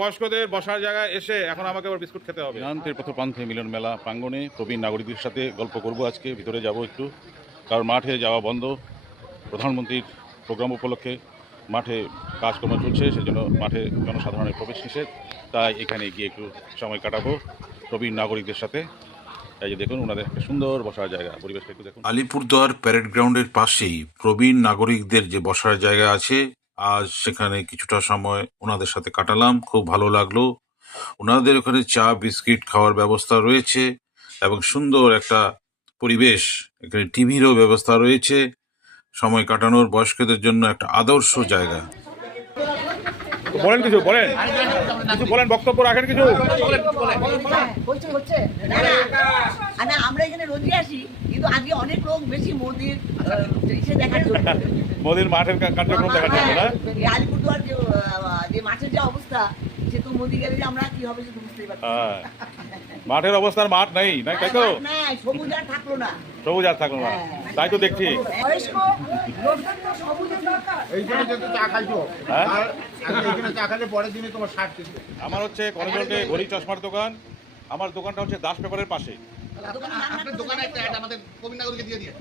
বয়স্কদের বসার জায়গায় এসে এখন আমাকে আবার বিস্কুট খেতে হবে। সিদ্ধান্তের পথপ্রান্তে মিলন মেলা প্রাঙ্গণে প্রবীণ নাগরিকদের সাথে গল্প করব আজকে। ভিতরে যাব একটু, কারণ মাঠে যাওয়া বন্ধ। প্রধানমন্ত্রীর প্রোগ্রাম উপলক্ষে মাঠে কাজকর্ম চলছে, সেজন্য মাঠে জনসাধারণের প্রবেশ নিষেধ। তাই এখানে গিয়ে একটু সময় কাটাবো প্রবীণ নাগরিকদের সাথে। এই যে দেখুন ওনাদের একটা সুন্দর বসার জায়গা, পরিবেশটা একটু দেখুন। আলিপুরদুয়ার প্যারেড গ্রাউন্ডের পাশেই প্রবীণ নাগরিকদের যে বসার জায়গা আছে, আজ সেখানে কিছুটা সময় ওনাদের সাথে কাটালাম, খুব ভালো লাগলো। ওনাদের ওখানে চা বিস্কিট খাওয়ার ব্যবস্থা রয়েছে এবং সুন্দর একটা পরিবেশ, এখানে টিভিরও ব্যবস্থা রয়েছে। সময় কাটানোর বয়স্কদের জন্য একটা আদর্শ জায়গা। বলেন কিছু বলেন, বক্তব্য রাখেন কিছু। হচ্ছে না, আমরা এখানে রোজই আসি, কিন্তু আজকে অনেক লোক বেশি মোদির ইসে দেখার জন্য, মোদির মাঠের কার্যক্রম দেখার জন্য না? এই আলিপুরদুয়ার যে মাঠের যে অবস্থা, সে তো মোদি গেলে যে আমরা কি হবে সেটা বুঝতেই পারছি। হ্যাঁ, মাঠের অবস্থার মাঠ নেই, নাই তাই তো? সবুজ আর থাকলো না। সবুজ আর থাকলো না, তাই তো দেখছি। বয়স্ক লোকদের তো সবুজের দরকার। এইখানে যে চা খাইছো, হ্যাঁ? আর এইখানে চা খাইলে পরের দিনে তোমার 60 কেজি। আমার হচ্ছে কলেজে ঘড়ি চশমার দোকান। আমার দোকানটা হচ্ছে দাস পেপারের পাশে। দোকানে আপনার দোকানে একটা আমাদের প্রবীণ নাগরিককে দিয়ে দিয়ে